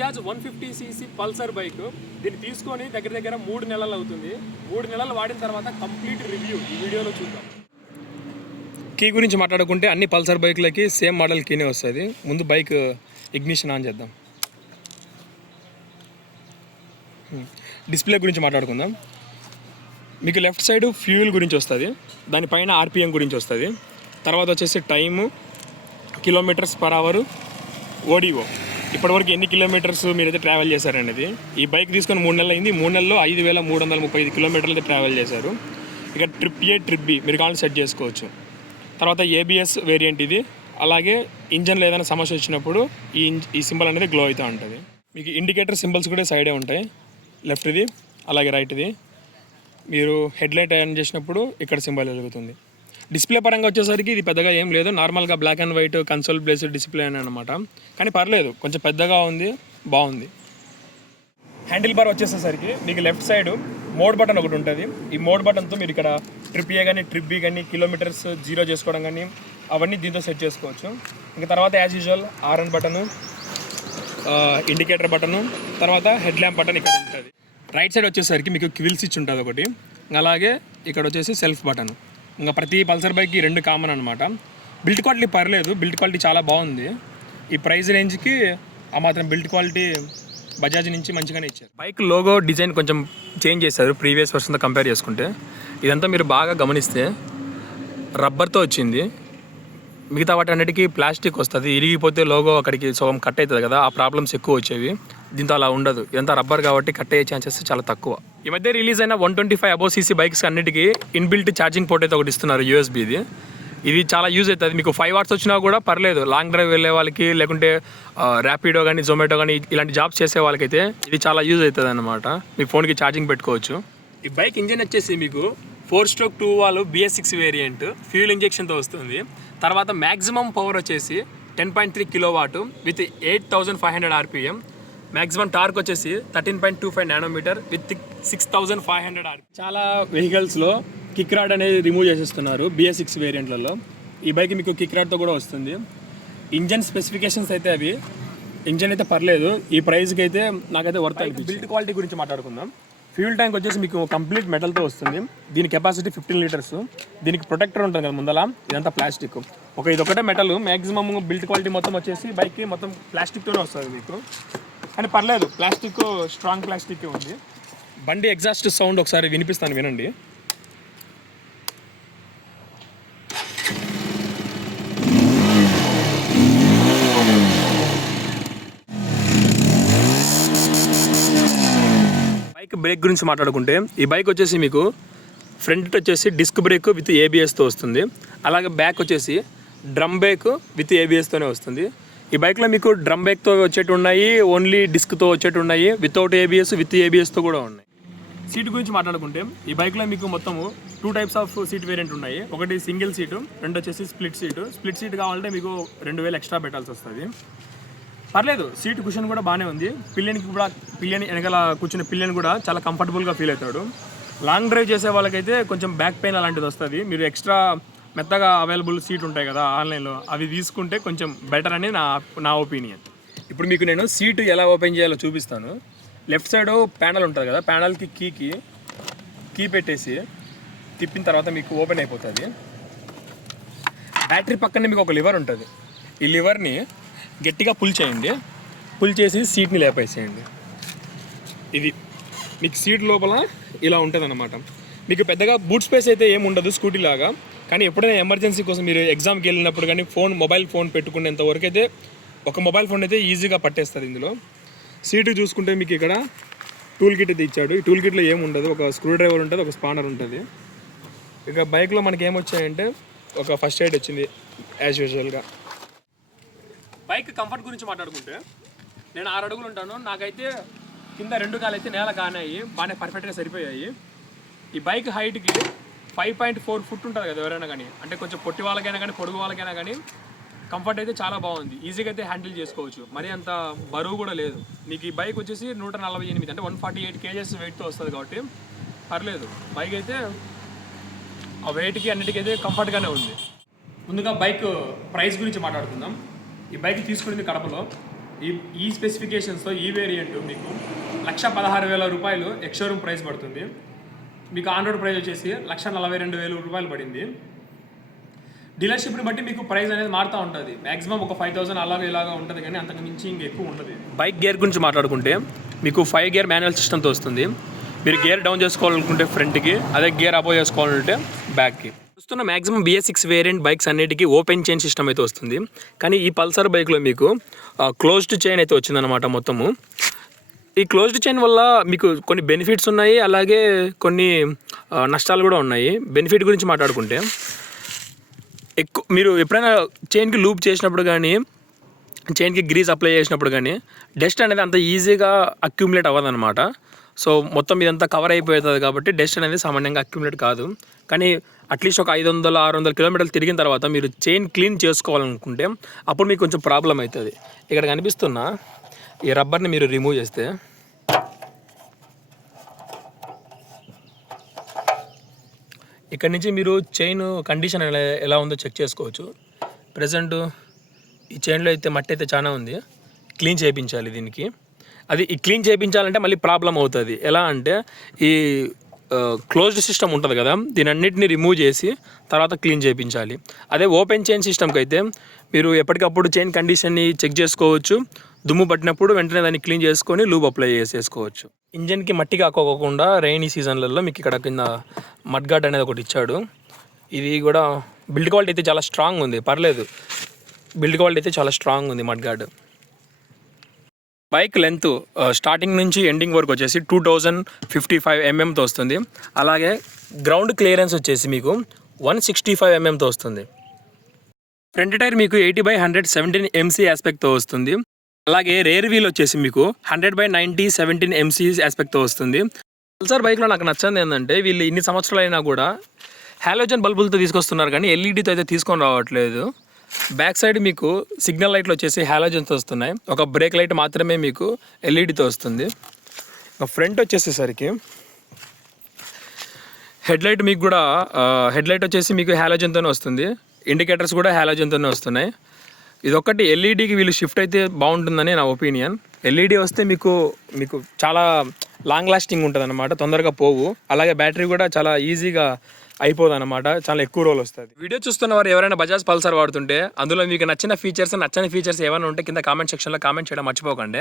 Bajaj 150cc Pulsar bike. దీన్ని తీసుకొని దగ్గర దగ్గర 3 నెలలు అవుతుంది. 3 నెలలు వాడిన తర్వాత కంప్లీట్ రివ్యూ ఈ వీడియోలో చూద్దాం. కీ గురించి మాట్లాడుకుంటే అన్ని పల్సర్ బైక్లకి సేమ్ మోడల్ కీనే వస్తుంది. ముందు బైక్ ఇగ్నిషన్ ఆన్ చేద్దాం. డిస్ప్లే గురించి మాట్లాడుకుందాం. మీకు లెఫ్ట్ సైడ్ ఫ్యూయల్ గురించి వస్తుంది, దానిపైన ఆర్పిఎం గురించి వస్తుంది, తర్వాత వచ్చేసి టైము, కిలోమీటర్స్ పర్ అవర్, ఓడిఓ, ఇప్పటివరకు ఎన్ని కిలోమీటర్స్ మీరైతే ట్రావెల్ చేశారనేది. ఈ బైక్ తీసుకొని 3 నెలలు అయింది. 3 నెలల్లో 5335 కిలోమీటర్లు అయితే ట్రావెల్ చేశారు. ఇక ట్రిప్ ఏ, ట్రిప్ బి మీరు కావాలి సెట్ చేసుకోవచ్చు. తర్వాత ఏబిఎస్ వేరియంట్ ఇది. అలాగే ఇంజన్లో ఏదైనా సమస్య వచ్చినప్పుడు ఈ సింబల్ అనేది గ్లో అవుతూ ఉంటుంది. మీకు ఇండికేటర్ సింబల్స్ కూడా సైడే ఉంటాయి, లెఫ్ట్ది అలాగే రైట్ది. మీరు హెడ్లైట్ ఆన్ చేసినప్పుడు ఇక్కడ సింబల్ వెలుగుతుంది. డిస్ప్లే పరంగా వచ్చేసరికి ఇది పెద్దగా ఏం లేదు, నార్మల్గా black and white console based display అని అనమాట. కానీ పర్లేదు, కొంచెం పెద్దగా ఉంది, బాగుంది. హ్యాండిల్ బార్ వచ్చేసేసరికి మీకు లెఫ్ట్ సైడ్ మోడ్ బటన్ ఒకటి ఉంటుంది. ఈ మోడ్ బటన్తో మీరు ఇక్కడ ట్రిప్ ఏ కానీ ట్రిప్ బి కానీ కిలోమీటర్స్ 0 చేసుకోవడం కానీ అవన్నీ దీంతో సెట్ చేసుకోవచ్చు. ఇంకా తర్వాత as usual RN button, indicator button, తర్వాత హెడ్ ల్యాంప్ బటన్ ఇక్కడ ఉంటుంది. రైట్ సైడ్ వచ్చేసరికి మీకు క్విల్ స్విచ్ ఉంటుంది ఒకటి, అలాగే ఇక్కడ వచ్చేసి సెల్ఫ్ బటన్. ఇంకా ప్రతి పల్సర్ బైక్కి 2 కామన్ అనమాట. బిల్డ్ క్వాలిటీ పర్లేదు, బిల్డ్ క్వాలిటీ చాలా బాగుంది. ఈ ప్రైస్ రేంజ్కి ఆ మాత్రం బిల్డ్ క్వాలిటీ బజాజ్ నుంచి మంచిగానే ఇచ్చారు. బైక్ లోగో డిజైన్ కొంచెం చేంజ్ చేశారు ప్రీవియస్ వర్షన్తో కంపేర్ చేసుకుంటే. ఇదంతా మీరు బాగా గమనిస్తే రబ్బర్తో వచ్చింది, మిగతా వాటి అన్నిటికీ ప్లాస్టిక్ వస్తుంది. ఇరిగిపోతే లోగో అక్కడికి సగం కట్ అవుతుంది కదా, ఆ ప్రాబ్లమ్స్ ఎక్కువ వచ్చేవి. దీంతో అలా ఉండదు, ఇదంతా రబ్బర్ కాబట్టి కట్ అయ్యే ఛాన్సెస్ చాలా తక్కువ. ఈ మధ్య రిలీజ్ అయిన 125 అబోవ్ సీసీ బైక్స్ అన్నిటికీ ఇన్బిల్ట్ ఛార్జింగ్ పోర్ట్ అయితే ఒకటి ఇస్తున్నారు, యూఎస్బీది. ఇది చాలా యూజ్ అవుతుంది. మీకు 5 వాట్స్ వచ్చినా కూడా పర్లేదు, లాంగ్ డ్రైవ్ వెళ్ళే వాళ్ళకి, లేకుంటే ర్యాపిడో కానీ జొమాటో కానీ ఇలాంటి జాబ్స్ చేసే వాళ్ళకైతే ఇది చాలా యూజ్ అవుతుంది అన్నమాట. మీ ఫోన్కి ఛార్జింగ్ పెట్టుకోవచ్చు. ఈ బైక్ ఇంజిన్ వచ్చేసి మీకు 4-2 వాల్వ్ BS6 వేరియంట్ ఫ్యూయల్ ఇంజెక్షన్తో వస్తుంది. తర్వాత మ్యాక్సిమం పవర్ వచ్చేసి 10.3 kilowatt with 8500 RPM. Maximum torque వచ్చేసి 13.25 నానోమీటర్ విత్ 6500 RPM. చాలా వెహికల్స్లో కిక్ రాడ్ అనేది రిమూవ్ చేసేస్తున్నారు BS6 వేరియంట్లలో. ఈ బైక్ మీకు కిక్ రాడ్తో కూడా వస్తుంది. ఇంజన్ స్పెసిఫికేషన్స్ అయితే అవి, ఇంజన్ అయితే పర్లేదు, ఈ ప్రైస్కి అయితే నాకైతే వర్త్ అయింది. బిల్డ్ క్వాలిటీ గురించి మాట్లాడుకుందాం. ఫ్యూల్ ట్యాంక్ వచ్చేసి మీకు కంప్లీట్ మెటల్తో వస్తుంది. దీని కెపాసిటీ 15 లీటర్స్. దీనికి ప్రొటెక్టర్ ఉంటుంది కదా ముందల, ఇదంతా ప్లాస్టిక్. ఇదొకటే మెటల్. మ్యాక్సిమం బిల్డ్ క్వాలిటీ మొత్తం వచ్చేసి బైక్కి మొత్తం ప్లాస్టిక్తోనే వస్తుంది మీకు. కానీ పర్లేదు, ప్లాస్టిక్ స్ట్రాంగ్ ప్లాస్టిక్ ఉంది. బండి ఎగ్జాస్ట్ సౌండ్ ఒకసారి వినిపిస్తాను, వినండి. బైక్ బ్రేక్ గురించి మాట్లాడుకుంటే ఈ బైక్ వచ్చేసి మీకు ఫ్రంట్ వచ్చేసి డిస్క్ బ్రేక్ విత్ ABSతో వస్తుంది. అలాగే బ్యాక్ వచ్చేసి డ్రమ్ బ్రేక్ విత్ ABSతోనే వస్తుంది. ఈ బైక్లో మీకు డ్రమ్ బ్రేక్తో వచ్చేటి ఉన్నాయి, ఓన్లీ డిస్క్తో వచ్చేటి ఉన్నాయి, వితౌట్ ABS విత్ ABSతో కూడా ఉన్నాయి. సీట్ గురించి మాట్లాడుకుంటే ఈ బైక్లో మీకు మొత్తము 2 టైప్స్ ఆఫ్ సీట్ వేరియంట్ ఉన్నాయి. ఒకటి సింగిల్ సీటు, రెండు వచ్చేసి స్ప్లిట్ సీటు. స్ప్లిట్ సీట్ కావాలంటే మీకు 2000 ఎక్స్ట్రా పెట్టాల్సి వస్తుంది. పర్లేదు, సీట్ కుషన్ కూడా బాగానే ఉంది. పిల్లనికి కూడా, వెనకాల కూర్చున్న పిల్లని కూడా చాలా కంఫర్టబుల్గా ఫీల్ అవుతాడు. లాంగ్ డ్రైవ్ చేసే వాళ్ళకైతే కొంచెం బ్యాక్ పెయిన్ అలాంటిది వస్తుంది. మీరు ఎక్స్ట్రా మెత్తగా అవైలబుల్ సీట్ ఉంటాయి కదా ఆన్లైన్లో, అవి తీసుకుంటే కొంచెం బెటర్ అని నా ఒపీనియన్. ఇప్పుడు మీకు నేను సీటు ఎలా ఓపెన్ చేయాలో చూపిస్తాను. లెఫ్ట్ సైడ్ ప్యానల్ ఉంటుంది కదా, ప్యానల్కి కీ పెట్టేసి తిప్పిన తర్వాత మీకు ఓపెన్ అయిపోతుంది. బ్యాటరీ పక్కనే మీకు ఒక లివర్ ఉంటుంది. ఈ లివర్ని గట్టిగా పుల్ చేయండి, పుల్ చేసి సీట్ని లేపేసేయండి. ఇది మీకు సీట్ లోపల ఇలా ఉంటుంది అన్నమాట. మీకు పెద్దగా బూట్ స్పేస్ అయితే ఏమి ఉండదు స్కూటీ లాగా, కానీ ఎప్పుడైనా ఎమర్జెన్సీ కోసం మీరు ఎగ్జామ్కి వెళ్ళినప్పుడు కానీ మొబైల్ ఫోన్ పెట్టుకునేంత వరకు అయితే ఒక మొబైల్ ఫోన్ అయితే ఈజీగా పట్టేస్తుంది ఇందులో. సీటు చూసుకుంటే మీకు ఇక్కడ టూల్ కిట్ అయితే ఇచ్చాడు. ఈ టూల్ కిట్లో ఏమి ఉండదు, ఒక స్క్రూ డ్రైవర్ ఉంటుంది, ఒక స్పానర్ ఉంటుంది. ఇక బైక్లో మనకి ఏమొచ్చాయంటే ఒక ఫస్ట్ ఎయిడ్ వచ్చింది యాజ్ యూజువల్గా. బైక్ కంఫర్ట్ గురించి మాట్లాడుకుంటే నేను 6 అడుగులు ఉంటాను, నాకైతే కింద 2 కాలు అయితే నేల కానాయి, బాగానే పర్ఫెక్ట్గా సరిపోయాయి. ఈ బైక్ హైట్కి 5.4 ఫుట్ ఉంటుంది కదా ఎవరైనా కానీ, అంటే కొంచెం పొట్టి వాళ్ళకైనా కానీ పొడుగు వాళ్ళకైనా కానీ కంఫర్ట్ అయితే చాలా బాగుంది. ఈజీగా అయితే హ్యాండిల్ చేసుకోవచ్చు, మరి అంత బరువు కూడా లేదు. మీకు ఈ బైక్ వచ్చేసి 148 అంటే 148 kgs వెయిట్తో వస్తుంది కాబట్టి పర్లేదు. బైక్ అయితే ఆ వెయిట్కి అన్నిటికైతే కంఫర్ట్గానే ఉంది. ముందుగా బైక్ ప్రైస్ గురించి మాట్లాడుకుందాం. ఈ బైక్ తీసుకునేది కడపలో. ఈ స్పెసిఫికేషన్స్తో ఈ వేరియంట్ మీకు 1,16,000 రూపాయలు ఎక్స్షోరూమ్ ప్రైస్ పడుతుంది. మీకు ఆన్ రోడ్ ప్రైస్ వచ్చేసి 1,42,000 రూపాయలు పడింది. డీలర్షిప్ని బట్టి మీకు ప్రైస్ అనేది మారుతూ ఉంటుంది. మ్యాక్సిమం ఒక 5,000 అలాగే ఇలాగా ఉంటుంది, కానీ అంతకు మించి ఇంకెక్కువ ఉంటుంది. బైక్ గేర్ గురించి మాట్లాడుకుంటే మీకు 5 గేర్ మాన్యువల్ సిస్టమ్తో వస్తుంది. మీరు గేర్ డౌన్ చేసుకోవాలనుకుంటే ఫ్రంట్కి, అదే గేర్ అప్ చేసుకోవాలంటే బ్యాక్కి. చూస్తున్న మ్యాక్సిమం BS6 వేరియంట్ బైక్స్ అన్నిటికీ ఓపెన్ చైన్ సిస్టమ్ అయితే వస్తుంది. కానీ ఈ పల్సర్ బైక్లో మీకు క్లోజ్డ్ చైన్ అయితే వచ్చిందనమాట మొత్తము. ఈ క్లోజ్డ్ చైన్ వల్ల మీకు కొన్ని బెనిఫిట్స్ ఉన్నాయి, అలాగే కొన్ని నష్టాలు కూడా ఉన్నాయి. బెనిఫిట్ గురించి మాట్లాడుకుంటే మీరు ఎప్పుడైనా చైన్కి లూప్ చేసినప్పుడు కానీ, చైన్కి గ్రీజ్ అప్లై చేసినప్పుడు కానీ డస్ట్ అనేది అంత ఈజీగా అక్యుములేట్ అవ్వదన్నమాట. సో మొత్తం ఇదంతా కవర్ అయిపోతుంది కాబట్టి డస్ట్ అనేది సామాన్యంగా అక్యుములేట్ కాదు. కానీ అట్లీస్ట్ ఒక 500-600 కిలోమీటర్లు తిరిగిన తర్వాత మీరు చైన్ క్లీన్ చేసుకోవాలనుకుంటే అప్పుడు మీకు కొంచెం ప్రాబ్లం అవుతుంది. ఇక్కడ కనిపిస్తున్న ఈ రబ్బర్ని మీరు రిమూవ్ చేస్తే ఇక్కడ నుంచి మీరు చైన్ కండిషన్ ఎలా ఉందో చెక్ చేసుకోవచ్చు. ప్రజెంట్ ఈ చైన్లో అయితే మట్టి అయితే చాలా ఉంది, క్లీన్ చేయించాలి దీనికి. అది ఈ క్లీన్ చేయించాలంటే మళ్ళీ ప్రాబ్లం అవుతుంది. ఎలా అంటే ఈ క్లోజ్డ్ సిస్టమ్ ఉంటుంది కదా, దీని అన్నిటిని రిమూవ్ చేసి తర్వాత క్లీన్ చేయించాలి. అదే ఓపెన్ చైన్ సిస్టమ్కి అయితే మీరు ఎప్పటికప్పుడు చైన్ కండిషన్ని చెక్ చేసుకోవచ్చు. దుమ్ము పట్టినప్పుడు వెంటనే దాన్ని క్లీన్ చేసుకొని లూబ్ అప్లై చేసేసుకోవచ్చు. ఇంజన్కి మట్టి కాకోకుండా రైనీ సీజన్లలో మీకు ఇక్కడ కింద మడ్ గార్డ్ అనేది ఒకటి ఇచ్చాడు. ఇది కూడా బిల్డ్ క్వాలిటీ అయితే చాలా స్ట్రాంగ్ ఉంది, పర్లేదు. బిల్డ్ క్వాలిటీ అయితే చాలా స్ట్రాంగ్ ఉంది mud gourd. Bike length starting నుంచి ఎండింగ్ వరకు వచ్చేసి 2055 mm వస్తుంది. అలాగే గ్రౌండ్ క్లియరెన్స్ వచ్చేసి మీకు 165 mm వస్తుంది. ఫ్రంట్ టైర్ మీకు 80/100 17 MC ఆస్పెక్ట్తో వస్తుంది. అలాగే రేర్ వీల్ వచ్చేసి మీకు 100/90 17 MC ఆస్పెక్ట్తో వస్తుంది. పల్సర్ బైక్లో నాకు నచ్చింది ఏంటంటే వీళ్ళు ఇన్ని సంవత్సరాలు అయినా కూడా హాలోజన్ బల్బులతో తీసుకొస్తున్నారు, కానీ ఎల్ఈడితో అయితే తీసుకొని రావట్లేదు. బ్యాక్ సైడ్ మీకు సిగ్నల్ లైట్లు వచ్చేసి హాలోజన్తో వస్తున్నాయి. ఒక బ్రేక్ లైట్ మాత్రమే మీకు ఎల్ఈడితో వస్తుంది. ఫ్రంట్ వచ్చేసేసరికి హెడ్ లైట్ మీకు కూడా హెడ్ లైట్ వచ్చేసి మీకు హాలోజన్తోనే వస్తుంది. ఇండికేటర్స్ కూడా హాలోజన్తోనే వస్తున్నాయి. ఇదొక్కటి ఎల్ఈడికి వీళ్ళు షిఫ్ట్ అయితే బాగుంటుందని నా ఒపీనియన్. ఎల్ఈడి వస్తే మీకు చాలా లాంగ్ లాస్టింగ్ ఉంటుంది అన్నమాట, తొందరగా పోవు. అలాగే బ్యాటరీ కూడా చాలా ఈజీగా అయిపోదు అనమాట, చాలా ఎక్కువ రోజులు వస్తుంది. వీడియో చూస్తున్న వారు ఎవరైనా బజాజ్ పల్సర్ వాడుతుంటే అందులో మీకు నచ్చిన ఫీచర్స్, నచ్చని ఫీచర్స్ ఏమైనా ఉంటే కింద కామెంట్ సెక్షన్లో కామెంట్ చేయడం మర్చిపోకండి.